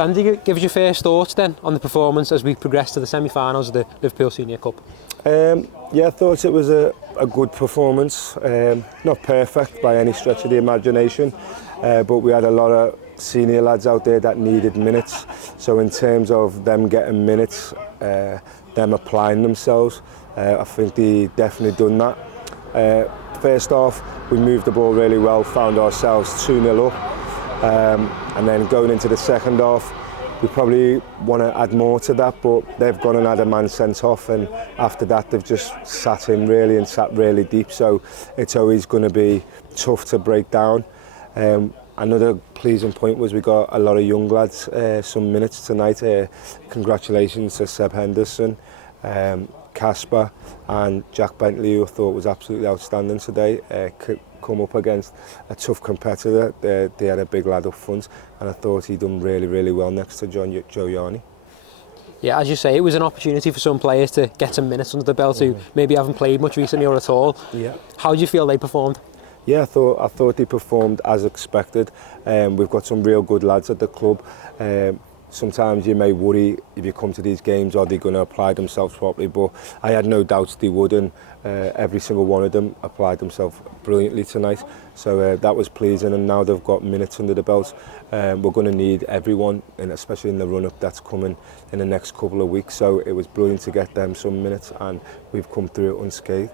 Andy, give us your first thoughts then on the performance as we progress to the semi-finals of the Liverpool Senior Cup. Yeah, I thought it was a good performance. Not perfect by any stretch of the imagination, but we had a lot of senior lads out there that needed minutes. So in terms of them getting minutes, them applying themselves, I think they definitely done that. First off, we moved the ball really well, found ourselves 2-0 up, and then going into the second half, we probably want to add more to that, but they've gone and had a man sent off, and after that they've just sat in really and sat really deep, so it's always going to be tough to break down. Another pleasing point was we got a lot of young lads some minutes tonight. Congratulations to Seb Henderson, Casper and Jack Bentley, who I thought was absolutely outstanding today. Come up against a tough competitor. They had a big lad up front, and I thought he done really well next to Joe Yarney. Yeah, as you say, it was an opportunity for some players to get some minutes under the belt who maybe haven't played much recently or at all. Yeah. How do you feel they performed? Yeah, I thought they performed as expected. We've got some real good lads at the club. Sometimes you may worry if you come to these games, are they going to apply themselves properly? But I had no doubts they would, and every single one of them applied themselves brilliantly tonight. So that was pleasing, and now they've got minutes under the belt. We're going to need everyone, and especially in the run-up that's coming in the next couple of weeks. So it was brilliant to get them some minutes, and we've come through it unscathed.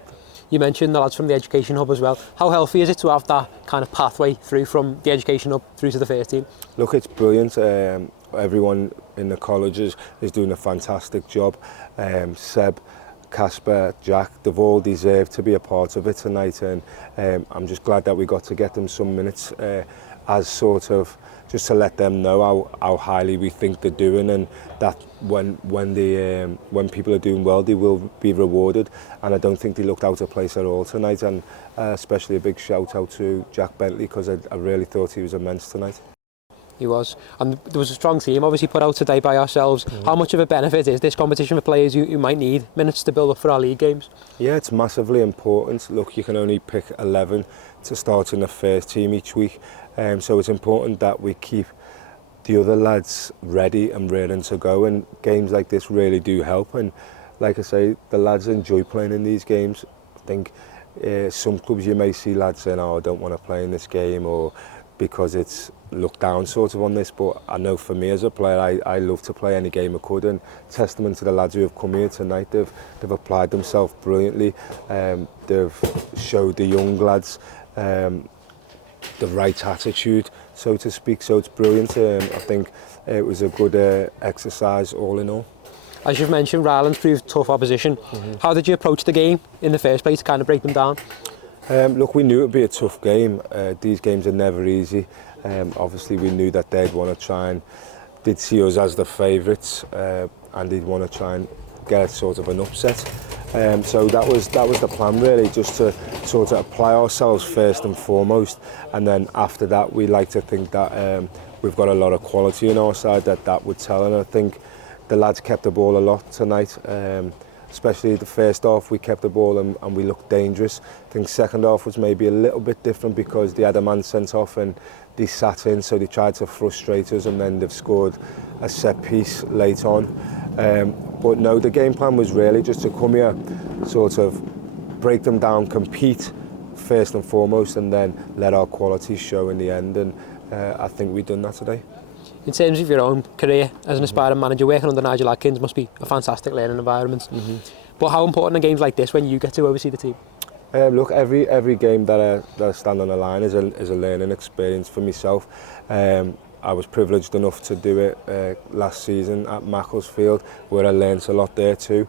You mentioned the lads from the Education Hub as well. How healthy is it to have that kind of pathway through from the Education Hub through to the first team? Look, it's brilliant. Everyone in the colleges is doing a fantastic job. Seb, Casper, Jack, they've all deserved to be a part of it tonight, and I'm just glad that we got to get them some minutes as sort of just to let them know how highly we think they're doing, and that when people are doing well, they will be rewarded. And I don't think they looked out of place at all tonight, and especially a big shout out to Jack Bentley, because I really thought he was immense tonight. He was, and there was a strong team obviously put out today by ourselves. How much of a benefit is this competition for players who might need minutes to build up for our league games? Yeah, it's massively important. Look, you can only pick 11 to start in the first team each week, so it's important that we keep the other lads ready and raring to go, and games like this really do help. And like I say, the lads enjoy playing in these games. I think some clubs you may see lads saying, oh, I don't want to play in this game, or because it's looked down sort of on this, but I know for me as a player, I love to play any game I could, and testament to the lads who have come here tonight. They've applied themselves brilliantly. They've showed the young lads the right attitude, so to speak, so it's brilliant. I think it was a good exercise all in all. As you've mentioned, Rylands proved tough opposition. How did you approach the game in the first place to kind of break them down? Look, we knew it would be a tough game. These games are never easy. Obviously we knew that they'd want to try and they'd see us as the favourites, and they'd want to try and get sort of an upset. So that was the plan really, just to sort of apply ourselves first and foremost, and then after that we like to think that we've got a lot of quality on our side that would tell, and I think the lads kept the ball a lot tonight. Especially the first half, we kept the ball and we looked dangerous. I think second half was maybe a little bit different because they had a man sent off and they sat in, so they tried to frustrate us, and then they've scored a set piece late on. But no, the game plan was really just to come here, sort of break them down, compete first and foremost, and then let our qualities show in the end, and I think we've done that today. In terms of your own career as an aspiring manager, working under Nigel Adkins must be a fantastic learning environment. But how important are games like this when you get to oversee the team? Look, every game that I stand on the line is a learning experience for myself. I was privileged enough to do it last season at 𝗦𝗨𝗣𝗥𝗧, where I learnt a lot there too.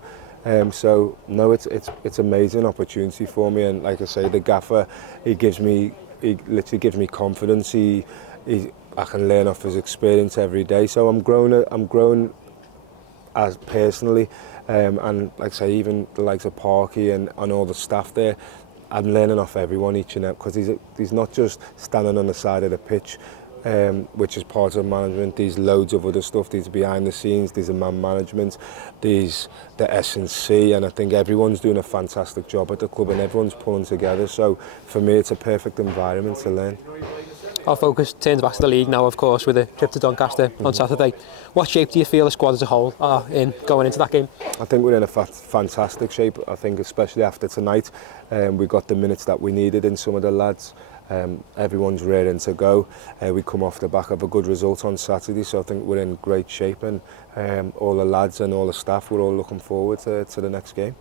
So no, it's an amazing opportunity for me, and like I say, the gaffer, he literally gives me confidence. I can learn off his experience every day, so I'm grown as personally, and like I say, even the likes of Parky and all the staff there, I'm learning off everyone each and every, because he's not just standing on the side of the pitch, which is part of management. There's loads of other stuff. There's behind the scenes, there's a man management, there's the S&C, and I think everyone's doing a fantastic job at the club and everyone's pulling together. So for me, it's a perfect environment to learn. our focus turns back to the league now, of course, with a trip to Doncaster on Saturday. What shape do you feel the squad as a whole are in going into that game? I think we're in a fantastic shape. I think especially after tonight, we got the minutes that we needed in some of the lads. Everyone's raring to go. We come off the back of a good result on Saturday, so I think we're in great shape, and all the lads and all the staff, we're all looking forward to the next game.